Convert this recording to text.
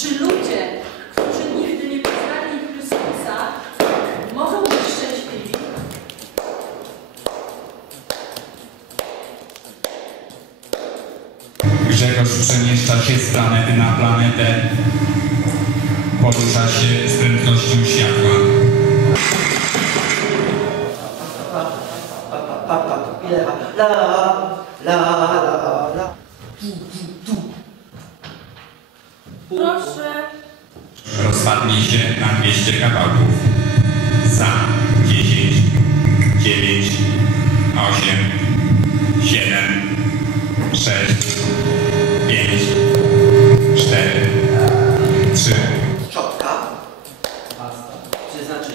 Czy ludzie, którzy nigdy nie poznali Chrystusa, mogą być szczęśliwi? Grzegorz przemieszcza się z planety na planetę. Porusza się z prędkością światła. La, la, la, la. Proszę. Rozpadnie się na 200 kawałków. Za 10, 9, 8, 7, 6, 5, 4, 3. Szczotka. Pasta. znaczy?